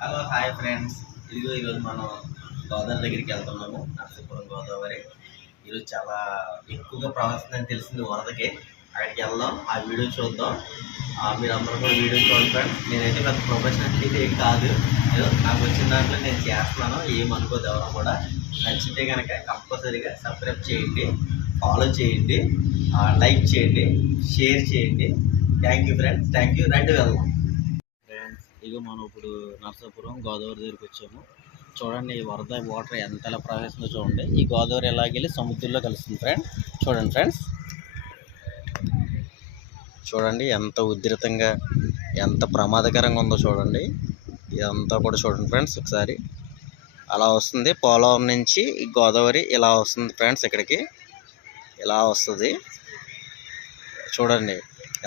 Hello hi friends. ఈరోజు మనం గోదావరి దగ్గరికి వెళ్తున్నాము. నరసాపురం గోదావరి ఈరోజు చాలా ఎక్కువగా ప్రవహిస్తుందని తెలిసింది వరదకి. అక్కడికి వెళ్దాం, ఆ వీడియో చూద్దాం. మీరు అందరూ కూడా వీడియో చూడండి ఫ్రెండ్స్. నేనైతే పెద్ద ప్రొఫెషనల్ అయితే ఏం కాదు, ఏదో నాకు వచ్చిన దాంట్లో నేను చేస్తున్నాను. ఏమనుకోదు ఎవరు కూడా. నచ్చితే కనుక కంపల్సరీగా సబ్స్క్రైబ్ చేయండి, ఫాలో చేయండి, లైక్ చేయండి, షేర్ చేయండి. Thank you friends, thank you. రండి వెళ్దాం. ఇక మనం ఇప్పుడు నరసాపురం గోదావరి దగ్గరికి వచ్చాము. చూడండి, ఈ వరద వాటర్ ఎంతలా ప్రవహిస్తుందో చూడండి. ఈ గోదావరి ఎలాగెళ్ళి సముద్రంలో కలుస్తుంది ఫ్రెండ్. చూడండి ఫ్రెండ్స్, చూడండి ఎంత ఉధృతంగా, ఎంత ప్రమాదకరంగా ఉందో చూడండి. ఇదంతా కూడా చూడండి ఫ్రెండ్స్. ఒకసారి అలా వస్తుంది పోలవరం నుంచి ఈ గోదావరి ఇలా వస్తుంది ఫ్రెండ్స్. ఇక్కడికి ఇలా వస్తుంది. చూడండి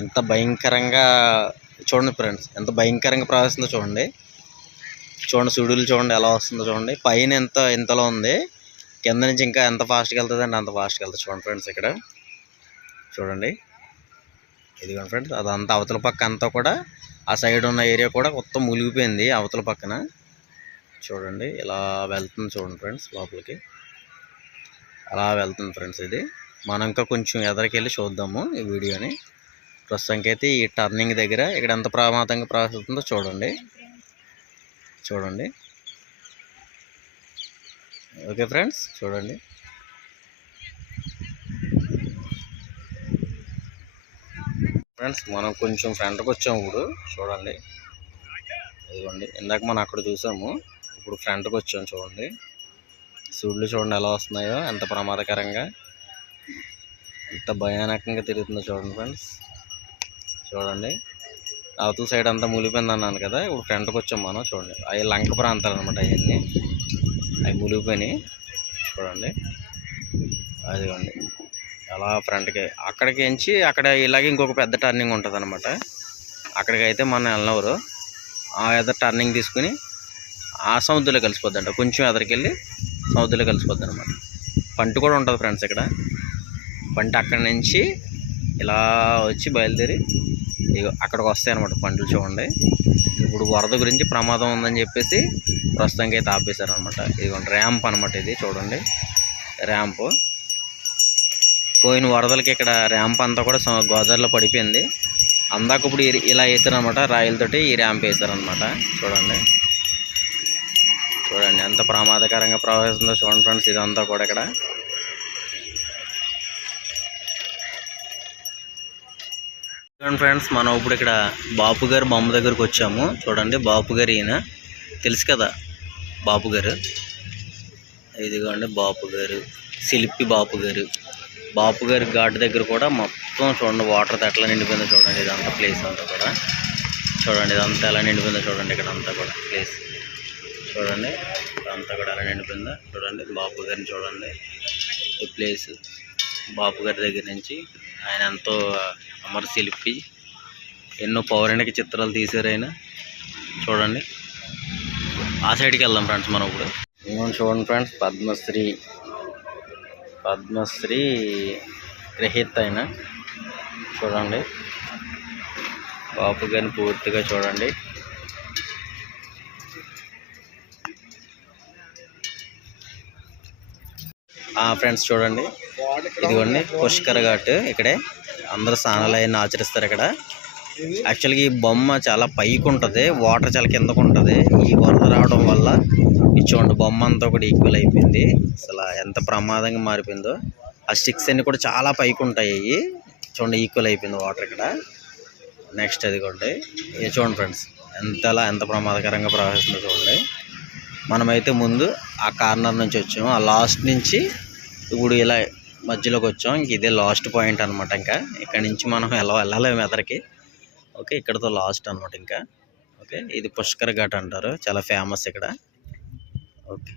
ఎంత భయంకరంగా, చూడండి ఫ్రెండ్స్ ఎంత భయంకరంగా ప్రవహిస్తుందో చూడండి. చూడండి సుడులు చూడండి ఎలా వస్తుందో చూడండి. పైన ఎంతలో ఉంది, కింద నుంచి ఇంకా ఎంత ఫాస్ట్గా వెళ్తుంది అండి, అంత ఫాస్ట్గా వెళ్తుంది. చూడండి ఫ్రెండ్స్, ఇక్కడ చూడండి. ఇదిగోండి ఫ్రెండ్స్, అదంతా అవతల పక్క అంతా కూడా, ఆ సైడ్ ఉన్న ఏరియా కూడా మొత్తం మునిగిపోయింది అవతల పక్కన. చూడండి ఇలా వెళ్తుంది చూడండి ఫ్రెండ్స్, లోపలికి అలా వెళ్తుంది ఫ్రెండ్స్. ఇది మనం ఇంకా కొంచెం ఎదరికెళ్ళి చూద్దాము ఈ వీడియోని. ప్రస్తుతానికి అయితే ఈ టర్నింగ్ దగ్గర ఇక్కడ ఎంత ప్రమాదంగా ప్రవహిస్తుందో చూడండి. చూడండి ఓకే ఫ్రెండ్స్, చూడండి. ఫ్రెండ్స్ మనం కొంచెం ఫ్రంట్కి వచ్చాము ఇప్పుడు. చూడండి ఇదిగోండి, ఇందాక మనం అక్కడ చూసాము, ఇప్పుడు ఫ్రంట్కి వచ్చాము. చూడండి సూడ్లు చూడండి ఎలా వస్తున్నాయో, ఎంత ప్రమాదకరంగా, ఎంత భయానకంగా తిరుగుతుందో చూడండి ఫ్రెండ్స్. చూడండి అవతల సైడ్ అంతా మునిగిపోయింది అన్నాను కదా, ఇప్పుడు ఫ్రంట్కి వచ్చాం మనం. చూడండి అవి లంక ప్రాంతాలు అనమాట, అవన్నీ అవి మునిగిపోయినాయి. చూడండి అదిగోండి అలా ఫ్రంట్కి, అక్కడికి ఎంచి అక్కడ ఇలాగే ఇంకొక పెద్ద టర్నింగ్ ఉంటుంది అనమాట. అక్కడికి అయితే మనం వెళ్ళినవారు ఆ ఎదర టర్నింగ్ తీసుకుని ఆ సముద్రంలో కలిసిపోద్ది అంట. కొంచెం ఎదరికెళ్ళి సముద్రంలో కలిసిపోద్ది అనమాట. పంట కూడా ఉంటుంది ఫ్రెండ్స్ ఇక్కడ. పంట అక్కడి నుంచి ఇలా వచ్చి బయలుదేరి అక్కడికి వస్తాయి అనమాట పంటలు. చూడండి ఇప్పుడు వరద గురించి ప్రమాదం ఉందని చెప్పేసి ప్రస్తుతానికి అయితే ఆపేశారు అనమాట. ఇదిగోండి ర్యాంప్ అనమాట ఇది. చూడండి ర్యాంపు. పోయిన వరదలకి ఇక్కడ ర్యాంప్ అంతా కూడా గోదావరిలో పడిపోయింది. అందాక ఇప్పుడు ఇలా వేసారనమాట, రాయిలతోటి ఈ ర్యాంప్ వేసారనమాట. చూడండి చూడండి ఎంత ప్రమాదకరంగా ప్రవహిస్తుందో చూడండి ఫ్రెండ్స్. ఇదంతా కూడా ఇక్కడ చూడండి ఫ్రెండ్స్. మనం ఇప్పుడు ఇక్కడ బాపు గారు బొమ్మ దగ్గరకు వచ్చాము. చూడండి బాపు గారు, ఈయన తెలుసు కదా బాపు గారు. ఇదిగోండి బాపు గారు, శిల్పి బాపు గారు. బాపు గారి ఘాట్ దగ్గర కూడా మొత్తం చూడండి వాటర్ ఎట్లా నిండిపోయిందో చూడండి. ఇదంతా ప్లేస్ అంతా కూడా చూడండి, ఇదంతా ఎలా నిండిపోయిందో చూడండి. ఇక్కడ అంతా కూడా ప్లేస్ చూడండి, ఇదంతా కూడా ఎలా నిండిపోయిందో చూడండి. బాపు గారిని చూడండి, ఈ ప్లేస్ బాపు గారి దగ్గర నుంచి. ఆయన ఎంతో అమర శిల్పి, ఎన్నో పౌరాణిక చిత్రాలు తీశారు ఆయన. చూడండి ఆ సైడ్కి వెళ్దాం ఫ్రెండ్స్ మనం ఇప్పుడు. చూడండి ఫ్రెండ్స్, పద్మశ్రీ గ్రహీత అయిన చూడండి బాపు గారిని పూర్తిగా చూడండి. ఫ్రెండ్స్ చూడండి, ఇదిగోండి పుష్కర ఘాట్. ఇక్కడే అందరూ స్నానాలు అవన్నీ ఆచరిస్తారు ఇక్కడ. యాక్చువల్గా ఈ బొమ్మ చాలా పైకి ఉంటుంది, వాటర్ చాలా కిందకు ఉంటుంది. ఈ వరద రావడం వల్ల ఈ చూడండి బొమ్మ అంతా కూడా ఈక్వల్ అయిపోయింది. అసలు ఎంత ప్రమాదంగా మారిపోయిందో. ఆ స్టిక్స్ అన్నీ కూడా చాలా పైకి ఉంటాయి. చూడండి ఈక్వల్ అయిపోయింది వాటర్ ఇక్కడ. నెక్స్ట్ అదిగోండి ఇది చూడండి ఫ్రెండ్స్, ఎంత ప్రమాదకరంగా ప్రవహిస్తుందో చూడండి. మనమైతే ముందు ఆ కార్నర్ నుంచి వచ్చాము, ఆ లాస్ట్ నుంచి ఇప్పుడు ఇలా మధ్యలోకి వచ్చాం. ఇంక ఇదే లాస్ట్ పాయింట్ అనమాట. ఇంకా ఇక్కడ నుంచి మనం ఎలా వెళ్ళలేము ఎదరికి. ఓకే, ఇక్కడతో లాస్ట్ అనమాట ఇంకా. ఓకే, ఇది పుష్కర్ ఘాట్ అంటారు, చాలా ఫేమస్ ఇక్కడ. ఓకే.